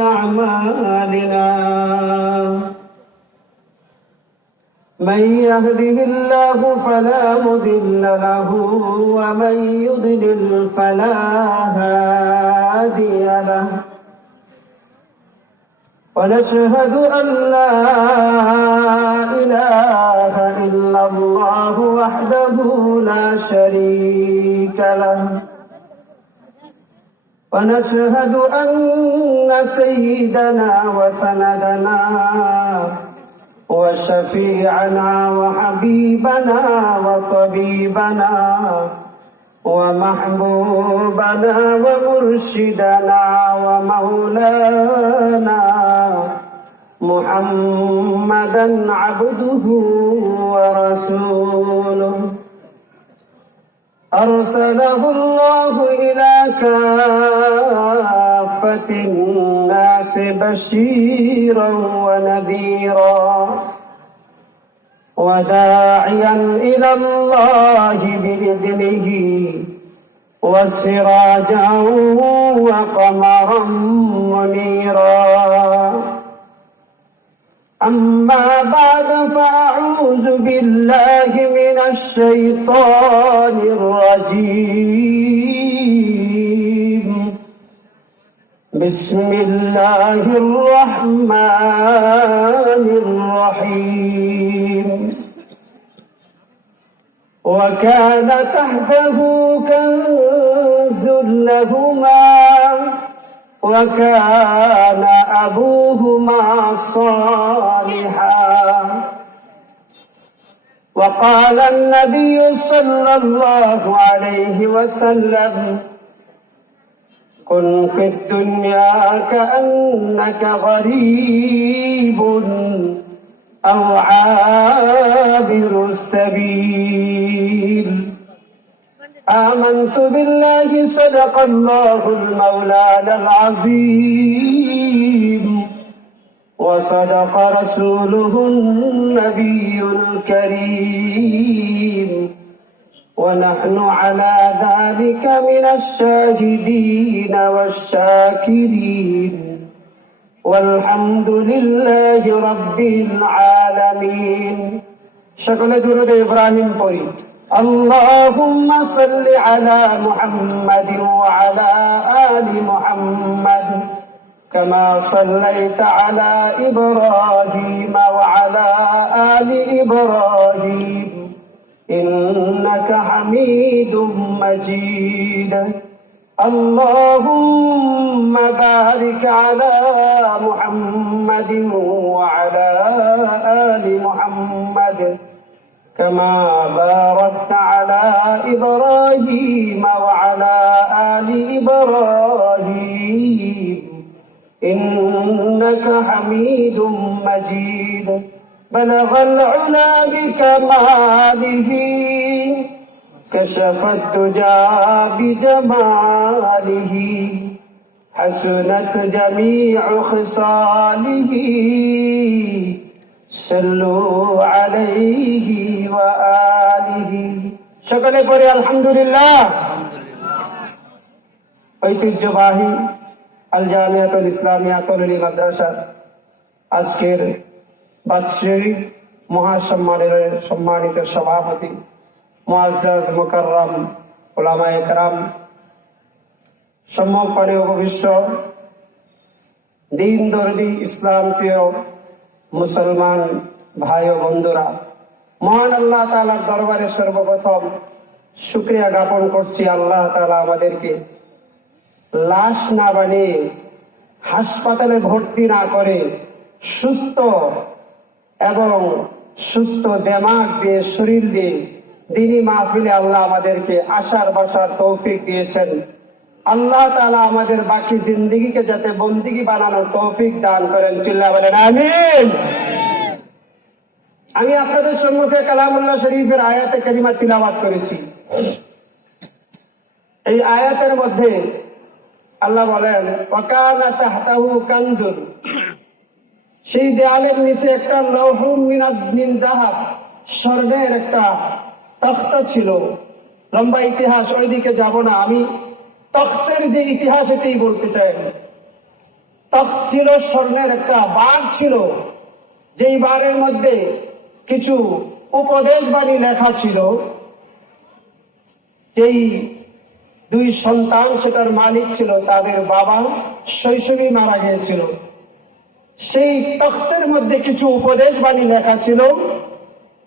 أعمالنا من يهده الله فلا مضل له ومن يضلل فلا هادي له ونشهد أن لا إله إلا الله وحده لا شريك له ونشهد أن سيدنا وسندنا وشفيعنا وحبيبنا وطبيبنا ومحبوبنا ومرشدنا ومولانا محمدا عبده ورسوله أرسله الله إلى كافة الناس بشيرا ونذيرا وداعيا إلى الله بإذنه وسراجا وقمرا منيرا أما بعد فأعوذ بالله من الشيطان الرجيم بسم الله الرحمن الرحيم وكان تحته كنز لهما وكان أبوهما صالحا وقال النبي صلى الله عليه وسلم كن في الدنيا كأنك غريب أو عابر السبيل آمنت بالله صدق الله المولانا العظيم وصدق رسوله النبي الكريم ونحن على ذلك من الشاهدين والشاكرين والحمد لله رب العالمين شكل درود إبراهيم পড়ি اللهم صل على محمد وعلى آل محمد كما صليت على إبراهيم وعلى آل إبراهيم إنك حميد مجيد اللهم بارك على محمد وعلى آل محمد كما باركت على إبراهيم وعلى آل إبراهيم إنك حميد مجيد بلغ العلا بكماله كشف الدجى بجماله حسنت جميع خصاله صلوا عليه وآله সকলে পড়ি আলহামদুলিল্লাহ ঐতিহ্যবাহী আল জামিয়াতুল ইসলামিয়াতুল মাদ্রাসা আজকের বাৎসরিক মহাসম্মানের সম্মানিত সভাপতি মুআজ্জাজ মুকাররম উলামায়ে কেরাম সম্মানে উপবিষ্ট দিন দরদি ইসলাম প্রিয় মুসলমান ভাই ও বন্ধুরা, মহান আল্লাহ তাআলার দরবারে সর্বপ্রথম শুকরিয়া জ্ঞাপন করছি। আল্লাহ তাআলা আমাদেরকে লাশ না বানিয়ে হাসপাতালে ভর্তি না করে সুস্থ এবং সুস্থ দেমাগ দিয়ে শরীর দিয়ে দিনী মাহফিলে আল্লাহ আমাদেরকে আসার বসার তৌফিক দিয়েছেন। আল্লাহ তাআলা আমাদের বাকি জিন্দেগিকে যাতে বন্দিগি বানানোর তৌফিক দান করেন, চিল্লা বলেন আমিন। আমি আপনাদের সম্মুখে কালামুল্লাহ শরীফের আয়াতে কারিমা তিলাওয়াত করেছি। এই আয়াতের মধ্যে আল্লাহ বলেন ওয়াকানা তাহতাহু কানজুন, সেই দেয়ালের নিচে একটা লৌহুম মিন যাহাব, স্বর্ণের একটা তখ্ত ছিল। লম্বা ইতিহাস, ওইদিকে যাব না, আমি তখ্তের যে ইতিহাস এটাই বলতে চাই। তখ্ত ছিল স্বর্ণের, একটা বার ছিল, যেই বারের মধ্যে কিছু উপদেশ বাণী লেখা ছিল। যেই দুই সন্তান সেটার মালিক ছিল, তাদের বাবা শৈশবেই মারা গিয়েছিল। সেই তখ্তের মধ্যে কিছু উপদেশ বাণী লেখা ছিল।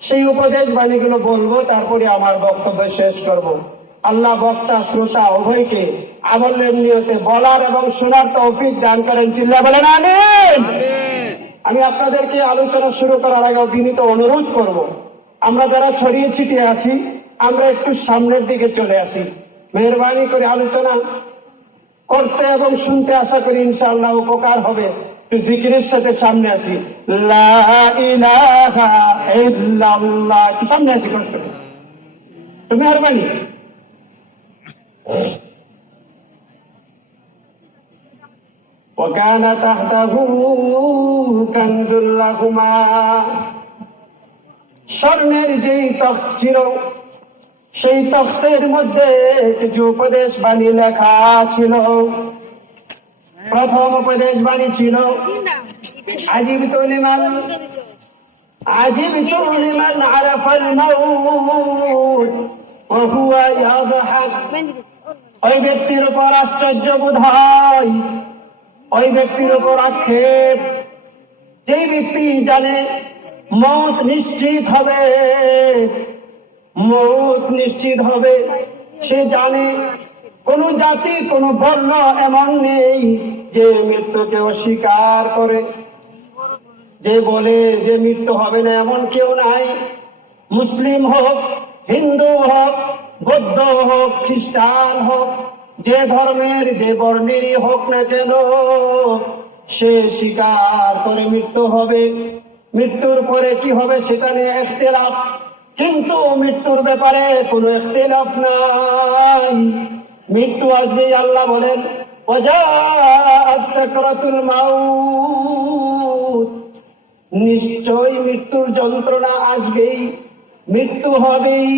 সেই উপদেশ বাণীগুলো বলবো, তারপরে আমার বক্তব্য শেষ করব। আল্লাহ বক্তা শ্রোতা উভয়কে আমলের নিয়তে বলার এবং শোনার তৌফিক দান করেন। চিল্লা বলেন আমিন। আমি আপনাদেরকে আলোচনা শুরু করার আগে বিনীত অনুরোধ করব, আমরা যারা ছড়িয়ে ছিটিয়ে আছি আমরা একটু সামনের দিকে চলে আসি। মেহরবানি করে আলোচনা করতে এবং শুনতে আশা করি ইনশাআল্লাহ উপকার হবে। একটু জিকিরের সাথে সামনে আসি। লা ইলাহা ইল্লাল্লাহ, একটু সামনে আসি কষ্ট করে, একটু মেহরবানি। وكان تحته كنز لهما, স্বর্ণের যেই তখ্ত ছিল সেই তখ্তের মধ্যে কিছু উপদেশ বাণী লেখা ছিল। প্রথম উপদেশ বাণী ছিল আজিবতু লিমান আরাফাল মাউত ওয়া হুয়া ইয়াদহাক। ওই ব্যক্তির উপর আশ্চর্য বোধ হয়, ওই ব্যক্তির উপর আক্ষেপ, যেই ব্যক্তি জানে মৌত নিশ্চিত হবে, মৌত নিশ্চিত হবে। সে জানে কোন জাতি কোন বর্ণ এমন নেই যে মৃত্যুকে অস্বীকার করে, যে বলে যে মৃত্যু হবে না, এমন কেউ নাই। মুসলিম হোক, হিন্দু হোক, বৌদ্ধ হোক, খ্রিস্টান হোক, যে ধর্মের যে বর্ণেরই হোক না কেন, সে স্বীকার করে মৃত্যু হবে। মৃত্যুর পরে কি হবে সেটা নিয়ে ইখতিলাফ, কিন্তু মৃত্যুর ব্যাপারে কোনো ইখতিলাফ নাই। মৃত্যু আসবেই। আল্লাহ বলেন ওয়াজাআত সাকরাতুল মাউত, নিশ্চয় মৃত্যুর যন্ত্রণা আসবেই, মৃত্যু হবেই।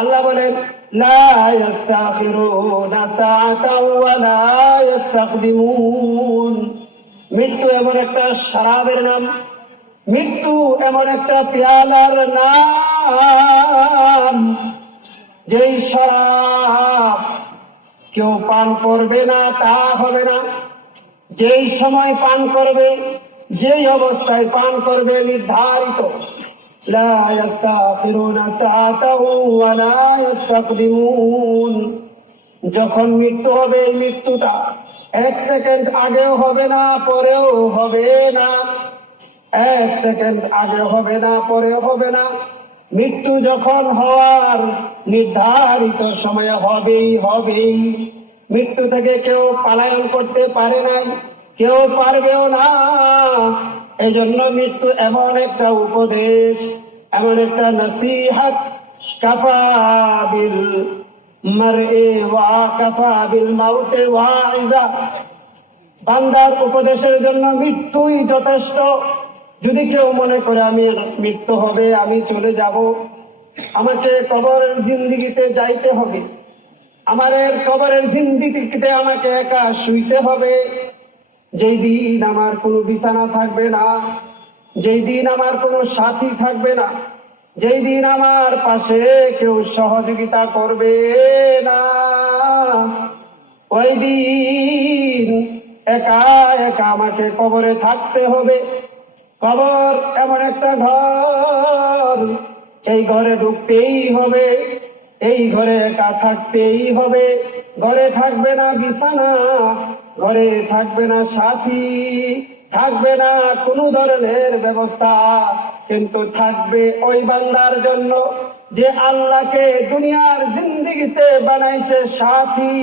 আল্লাহ বলেন লা ইস্তাখিরুনা সাআতাও ওয়া লা ইস্তাকদিমুন। মৃত্যু এমন একটা শরাবের নাম, মৃত্যু এমন একটা পেয়ালার নাম, যেই শরাব কেউ পান করবে না তা হবে না। যেই সময় পান করবে, যেই অবস্থায় পান করবে নির্ধারিত। লা ইস্তাখিরুনা সাআতাও ওয়া লা ইস্তাকদিমুন। যখন মৃত্যু হবে, এই মৃত্যুটা 1 সেকেন্ড আগেও হবে না, পরেও হবে না। 1 সেকেন্ড আগে হবে না, পরেও হবে না। মৃত্যু যখন হওয়ার নির্ধারিত সময়ে হবেই হবেই। মৃত্যু থেকে কেউ পলায়ন করতে পারে নাই, কেউ পারবেও না। এই জন্য মৃত্যু এমন একটা উপদেশ, এমন একটা নসিহত, কাফা বিল মারই ওয়া কাফা বিল মাউতি ওয়াইজা। বান্দার উপদেশের জন্য মৃত্যুই যথেষ্ট। যদি কেউ মনে করে আমি মৃত্যু হবে, আমি চলে যাব, আমাকে কবরের জিন্দেগিতে যাইতে হবে, আমার কবরের জিন্দেগিতে আমাকে একা শুইতে হবে, যেই দিন আমার কোনো বিছানা থাকবে না, যেই দিন আমার কোনো সাথী থাকবে না, যেই দিন আমার পাশে কেউ সহযোগিতা করবে না, ওই দিন একা একা আমাকে কবরে থাকতে হবে। কবর এমন একটা ঘর, এই ঘরে ঢুকতেই হবে, এই ঘরে একা থাকতেই হবে। ঘরে থাকবে না বিছানা, ঘরে থাকবে না সাথী, থাকবে না কোনো ধরনের ব্যবস্থা, কিন্তু থাকবে ওই বান্দার জন্য যে আল্লাহকে দুনিয়ার জিন্দেগিতে বানাইছে সাথী,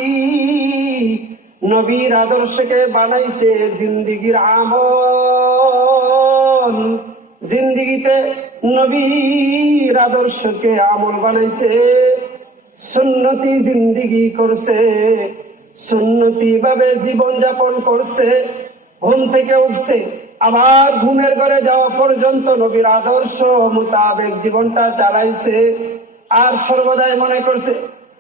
নবীর আদর্শকে বানাইছে জিন্দেগির আমল, জিন্দেগিতে নবীর আদর্শকে আমল বানাইছে, সুন্নতি জিন্দেগি করছে, সুন্নতি ভাবে জীবন যাপন করছে। ঘুম থেকে উঠছে, আবার ঘুমের ঘরে যাওয়া পর্যন্ত নবীর আদর্শ মোতাবেক জীবনটা চালাইছে। আর সর্বদাই মনে করছে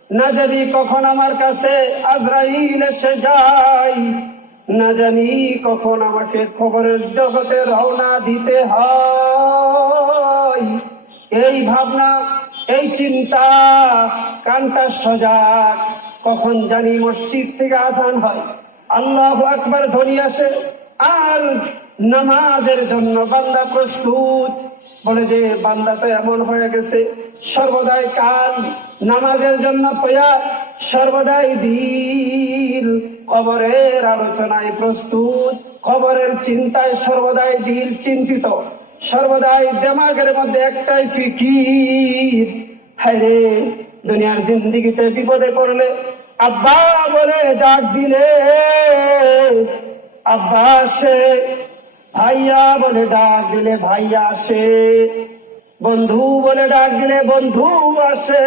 না জানি কখন আমার কাছে আজরাইল এসে যায়, না জানি কখন আমাকে কবরের জগতে রওনা দিতে হয়। এই ভাবনা, এই চিন্তা, কানটা সজাগ। কখন জানি মসজিদ থেকে আজান হয়, আল্লাহু আকবার ধ্বনি আসে, আর নামাজের জন্য বান্দা প্রস্তুত। বলে যে বান্দা তো এমন হয়ে গেছে, সর্বদাই কান নামাজের জন্য তৈয়ার, সর্বদাই দিল কবরের আলোচনায় প্রস্তুত, কবরের চিন্তায় সর্বদাই দিল চিন্তিত, সর্বদাই দিমাগের মধ্যে একটাই ফিকির, হায়রে দুনিয়ার জিন্দেগিতে বিপদে পড়লে আব্বা বলে ডাক দিলে আব্বা আসে, ভাইয়া বলে ডাক দিলে ভাইয়া আসে, বন্ধু বলে ডাক দিলে বন্ধু আসে।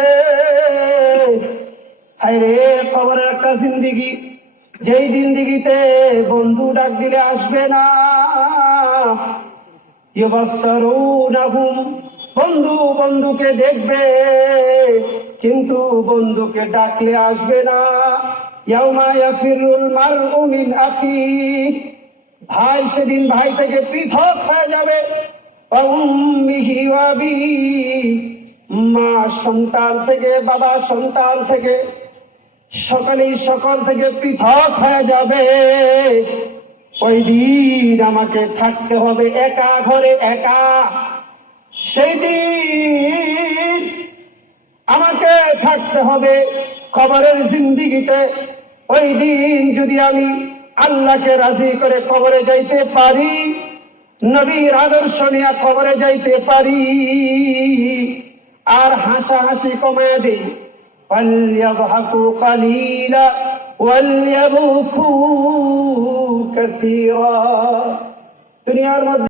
হায়রে কবরের একটা জিন্দেগি, যেই জিন্দেগিতে বন্ধু ডাক দিলে আসবে না। ইউবাসসিরুনাহুম, বন্ধু বন্ধুকে দেখবে কিন্তু বন্ধুকে ডাকলে আসবে না। ইয়াউমা ইয়াফিরুল মারউ মিন আখিহি, ভাই সেদিন ভাই থেকে পৃথক হয়ে যাবে। ওয়া উম্মিহি ওয়া আবিহি, মা সন্তান থেকে, বাবা সন্তান থেকে, সকলেই সকল থেকে পৃথক হয়ে যাবে। ওই দিন আমাকে থাকতে হবে একা ঘরে, একা। সেই দিন আমাকে থাকতে হবে কবরের জিন্দেগিতে। ওই দিন যদি আমি আল্লাহকে রাজি করে কবরে যাইতে পারি, নবীর আদর্শ নিয়ে কবরে যাইতে পারি, আর হাসাহাসি কমায় দিই, فليضحكوا قليلا وليبكوا كثيرا। দুনিয়ার মধ্যে